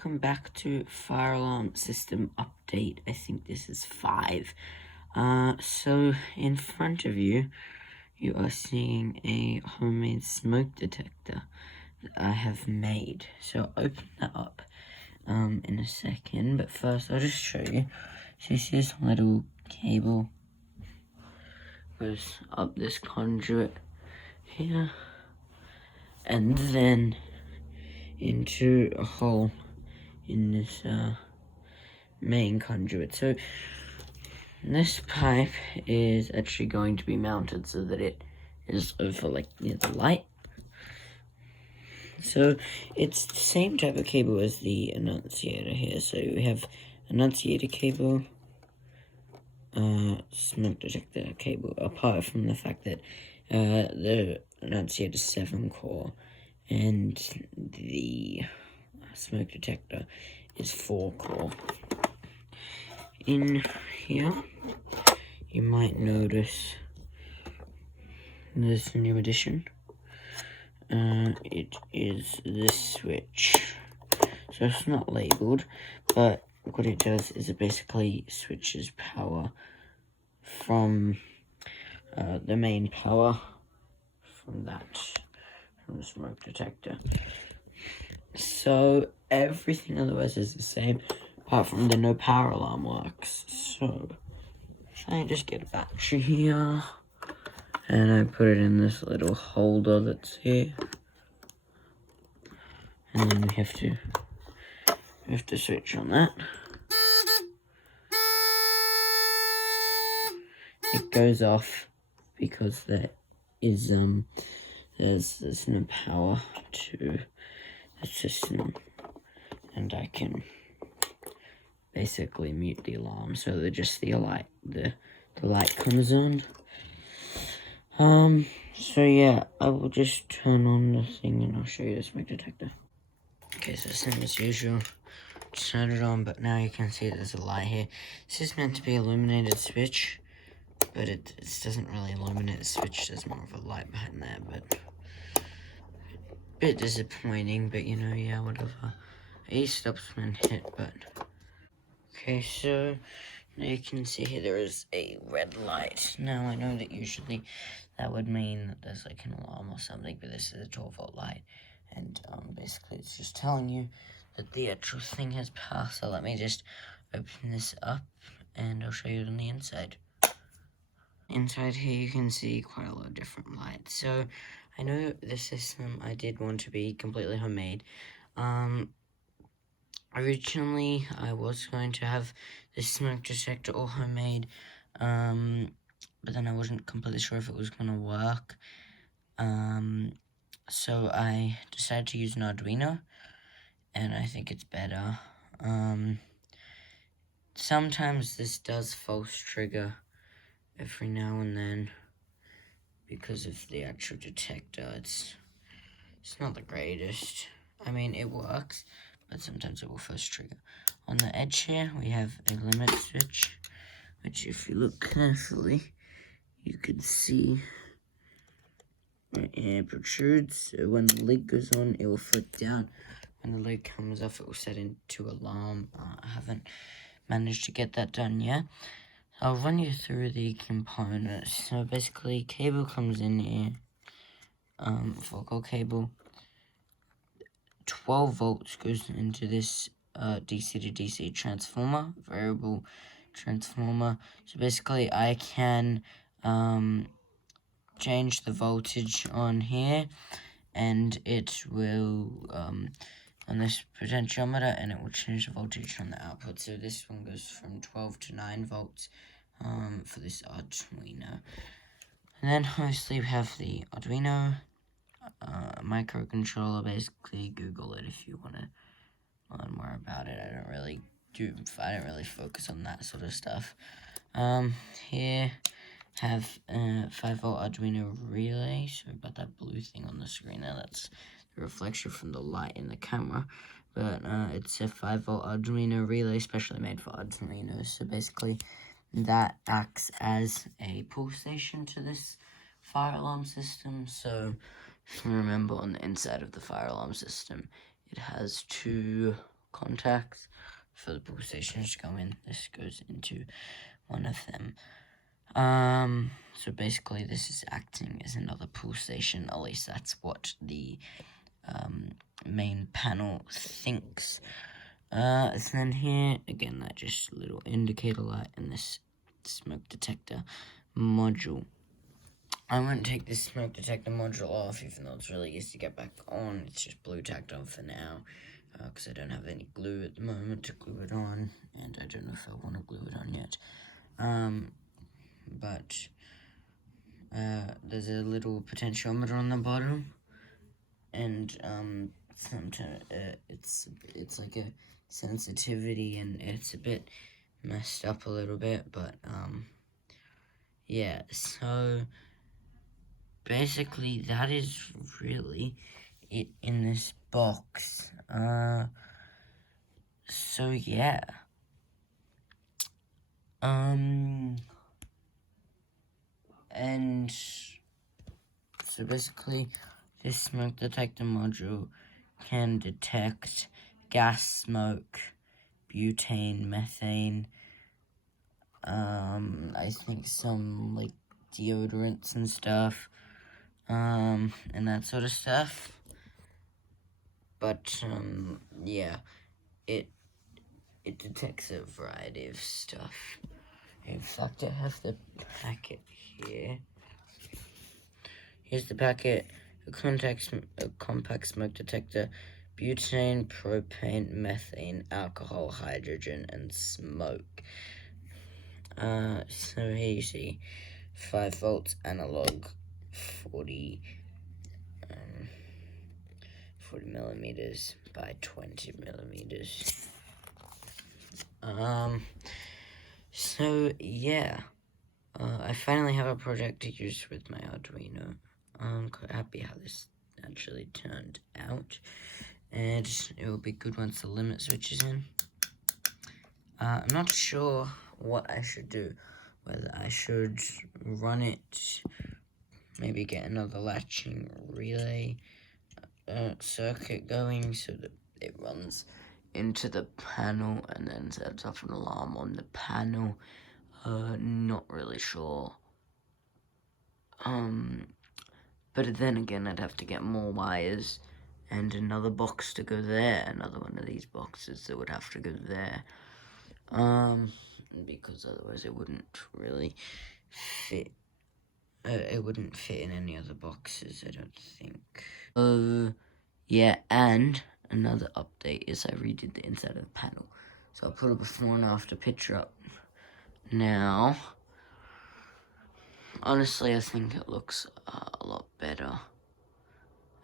welcome back to Fire Alarm System Update. I think this is 5. So in front of you, you are seeing a homemade smoke detector that I have made. So open that up in a second, but first I'll just show you. So you see this little cable goes up this conduit here, and then into a hole in this main conduit. So this pipe is actually going to be mounted so that it is over like near the light. So it's the same type of cable as the annunciator here. So we have annunciator cable, smoke detector cable, apart from the fact that the annunciator is 7-core and the smoke detector is 4-core. In here, you might notice there's a new addition. It is this switch. So it's not labeled, but what it does is it basically switches power from the main power from the smoke detector. So everything otherwise is the same, apart from the no power alarm works. So I just get a battery here, and I put it in this little holder that's here, and then we have to switch on that. It goes off because there is there's no power to the system, and I can basically mute the alarm so that just the light comes on. So yeah, I will just turn on the thing and I'll show you the smoke detector. Okay, so same as usual, turn it on, but now you can see there's a light here. This is meant to be illuminated switch, but it doesn't really illuminate the switch, there's more of a light behind there, but a bit disappointing, but you know, yeah, whatever. A stops when hit, but okay, so now you can see here there is a red light. Now I know that usually that would mean that there's like an alarm or something, but this is a 12-volt light, and basically it's just telling you that the actual thing has passed. So let me just open this up and I'll show you it on the inside. Inside here you can see quite a lot of different lights. So I know the system I did want to be completely homemade. Originally, I was going to have this smoke detector all homemade, but then I wasn't completely sure if it was going to work. So I decided to use an Arduino, and I think it's better. Sometimes this does false trigger every now and then because of the actual detector. It's not the greatest. I mean, it works, but sometimes it will first trigger. On the edge here, we have a limit switch, which if you look carefully, you can see right here protrudes. So when the lid goes on, it will flip down. When the lid comes off, it will set into alarm. I haven't managed to get that done yet. I'll run you through the components. So basically, cable comes in here, focal cable. 12 volts goes into this DC to DC transformer, variable transformer. So basically I can change the voltage on here, and it will on this potentiometer, and it will change the voltage on the output. So this one goes from 12 to 9 volts for this Arduino. And then obviously we have the Arduino microcontroller. Basically Google it if you want to learn more about it. I don't really focus on that sort of stuff. Here have 5-volt Arduino relay. Sorry about that blue thing on the screen there. That's the reflection from the light in the camera. But it's a 5-volt Arduino relay specially made for Arduinos. So basically that acts as a pull station to this fire alarm system. So if you remember, on the inside of the fire alarm system, it has two contacts for the pull stations to go in. This goes into one of them. So basically this is acting as another pull station, at least that's what the main panel thinks. And then here, again, that just little indicator light and this smoke detector module. I won't take this smoke detector module off, even though it's really easy to get back on. It's just blue tacked on for now, because I don't have any glue at the moment to glue it on, and I don't know if I want to glue it on yet. But there's a little potentiometer on the bottom, and it's like a sensitivity, and it's a bit messed up a little bit, but yeah, so basically that is really it in this box. So yeah, and so basically this smoke detector module can detect gas, smoke, butane, methane, I think some like deodorants and stuff, and that sort of stuff. But yeah, it detects a variety of stuff. In fact, I have the packet here. Here's the packet: a compact smoke detector, butane, propane, methane, alcohol, hydrogen, and smoke. So here you see 5 volts analog, 40 millimeters by 20 millimeters. So yeah, I finally have a project to use with my Arduino. I'm quite happy how this actually turned out, and it will be good once the limit switch is in. I'm not sure what I should do, whether I should run it, maybe get another latching relay circuit going so that it runs into the panel and then sets off an alarm on the panel. Not really sure. But then again, I'd have to get more wires and another box to go there, another one of these boxes that would have to go there. Because otherwise it wouldn't really fit. It wouldn't fit in any other boxes, I don't think. Yeah, and another update is I redid the inside of the panel. So I'll put a before and after picture up now. Honestly, I think it looks a lot better.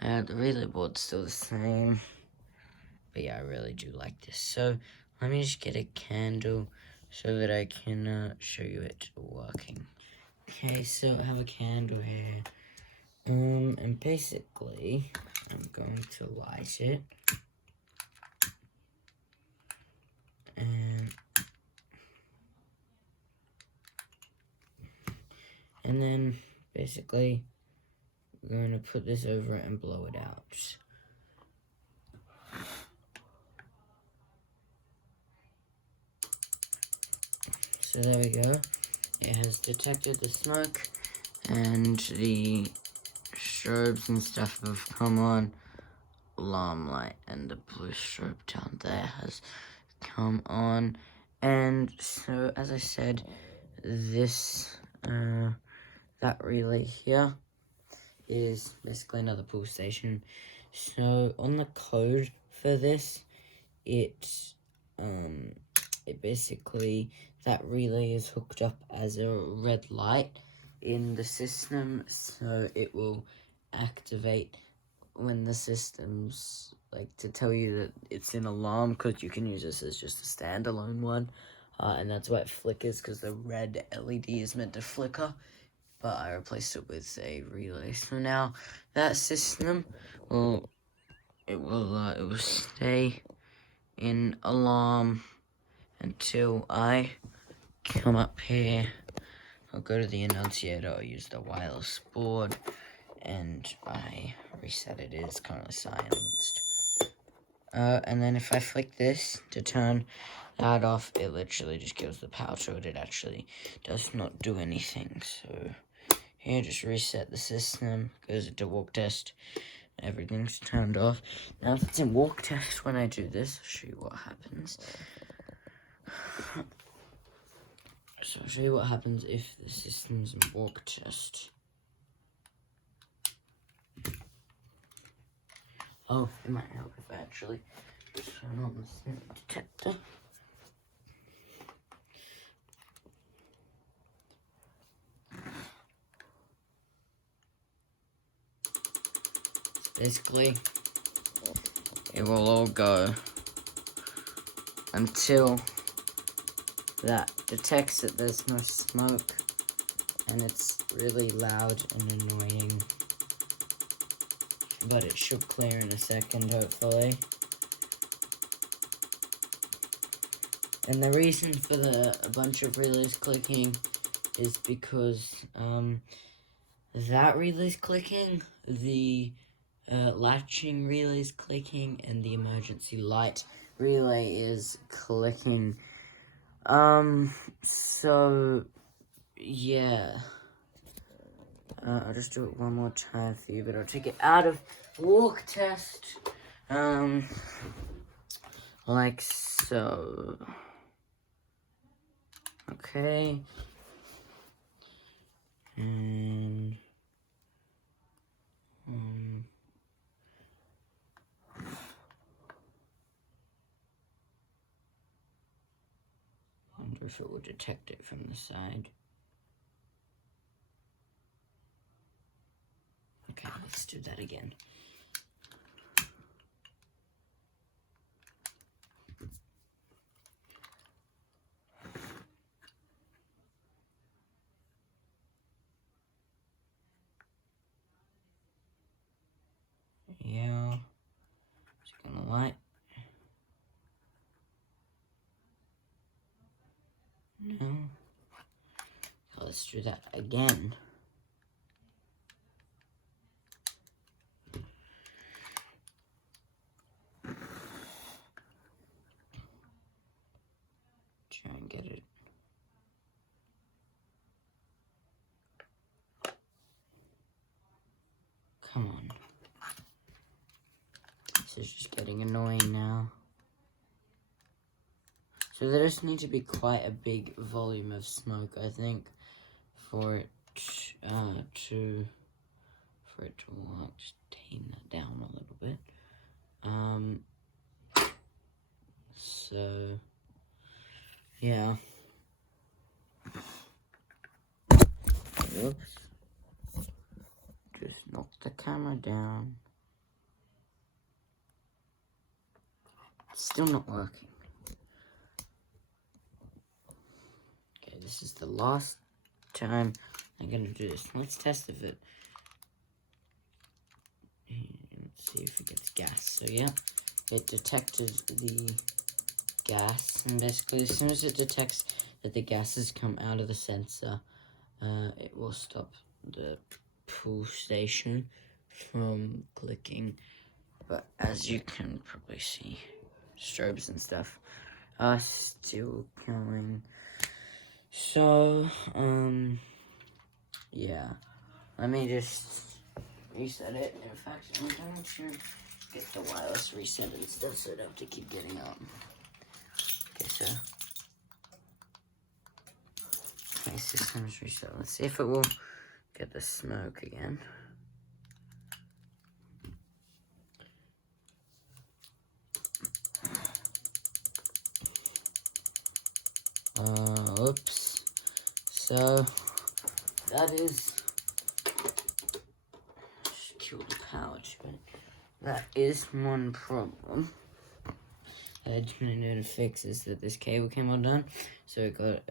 The relay board's still the same. But yeah, I really do like this. So let me just get a candle so that I can show you it working. Okay, so I have a candle here. And basically, I'm going to light it. And then, basically, we're going to put this over it and blow it out. So there we go. It has detected the smoke, and the strobes and stuff have come on. Alarm light and the blue strobe down there has come on. And so, as I said, this, that relay here is basically another pull station. So, on the code for this, it basically, that relay is hooked up as a red light in the system, so it will activate when the system's, like, to tell you that it's in alarm, because you can use this as just a standalone one, and that's why it flickers, because the red LED is meant to flicker, but I replaced it with a relay. So now, that system will stay in alarm until I come up here. I'll go to the annunciator, I'll use the wireless board, and I reset it. It is currently silenced. And then if I flick this to turn that off, it literally just gives the power to it. It actually does not do anything. So here, just reset the system, goes into walk test. Everything's turned off. Now if it's in walk test, when I do this, I'll show you what happens. So I'll show you what happens if the system's in walk test. Oh, it might help if I actually turn on the smoke detector. Basically, it will all go until that detects that there's no smoke, and it's really loud and annoying. But it should clear in a second, hopefully. And the reason for a bunch of relays clicking is because that relay's clicking, the latching relay's clicking, and the emergency light relay is clicking. So yeah. I'll just do it one more time for you, but I'll take it out of walk test. Like so. Okay. And wonder if it will detect it from the side. Okay, let's do that again. Yeah, it's gonna light. No. So let's do that again. Try and get it. Come on. This is just getting annoying now. So there does need to be quite a big volume of smoke, I think, for it to work. Just tame that down a little bit. So yeah. Whoops. Just knock the camera down. It's still not working. Okay, this is the last time I'm gonna do this. Let's test if it. Let's see if it gets gas. So yeah, it detected the gas, and basically as soon as it detects that the gas has come out of the sensor, it will stop the pull station from clicking. But as you can probably see, strobes and stuff are still going. So, yeah. Let me just reset it. In fact, I'm going to get the wireless reset and stuff so I don't have to keep getting up. Okay, so. Okay, system's reset. Let's see if it will get the smoke again. Oops. So, that is. Just kill the power to it. That is one problem. I just need to fix is that this cable came undone, so it got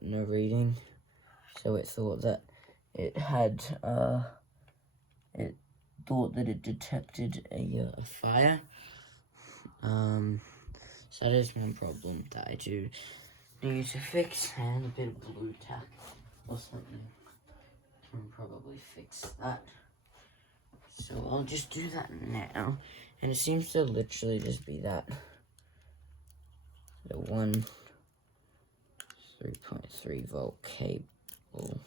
no reading. So it thought that it had it thought that it detected a fire. So that is one problem that I do need to fix, and a bit of blue tack or something can probably fix that. So I'll just do that now. And it seems to literally just be that. The 3.3 volt cable.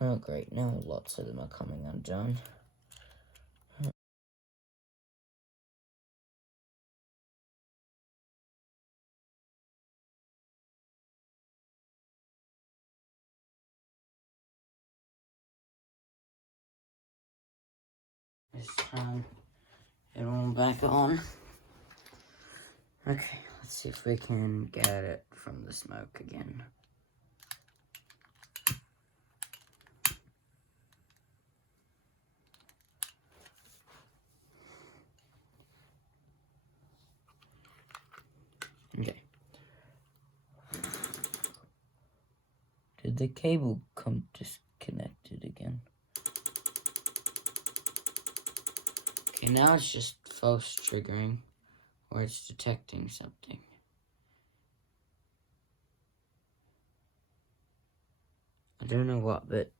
Oh great, now lots of them are coming undone. Let's turn it all back on. Okay, let's see if we can get it from the smoke again. Okay. Did the cable come disconnected again? Okay, now it's just false triggering, or it's detecting something. I don't know what, but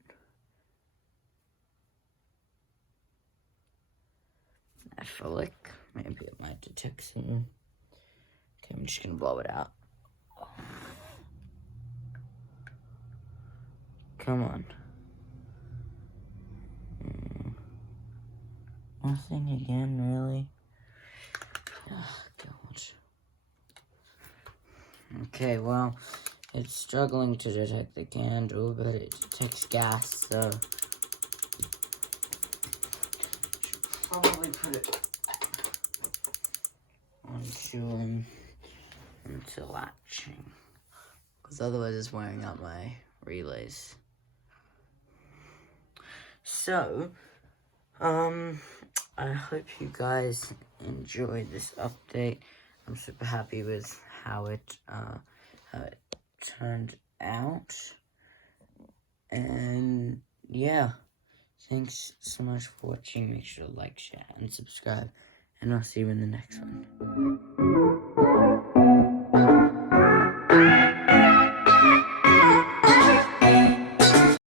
I feel like maybe it might detect something. Okay, I'm just gonna blow it out. Come on. Nothing again, really? Oh, God. Okay, well, it's struggling to detect the candle, but it detects gas, so should probably put it onto latching, because otherwise it's wearing out my relays. So, I hope you guys enjoyed this update. I'm super happy with how it turned out. And yeah, thanks so much for watching. Make sure to like, share, and subscribe. And I'll see you in the next one.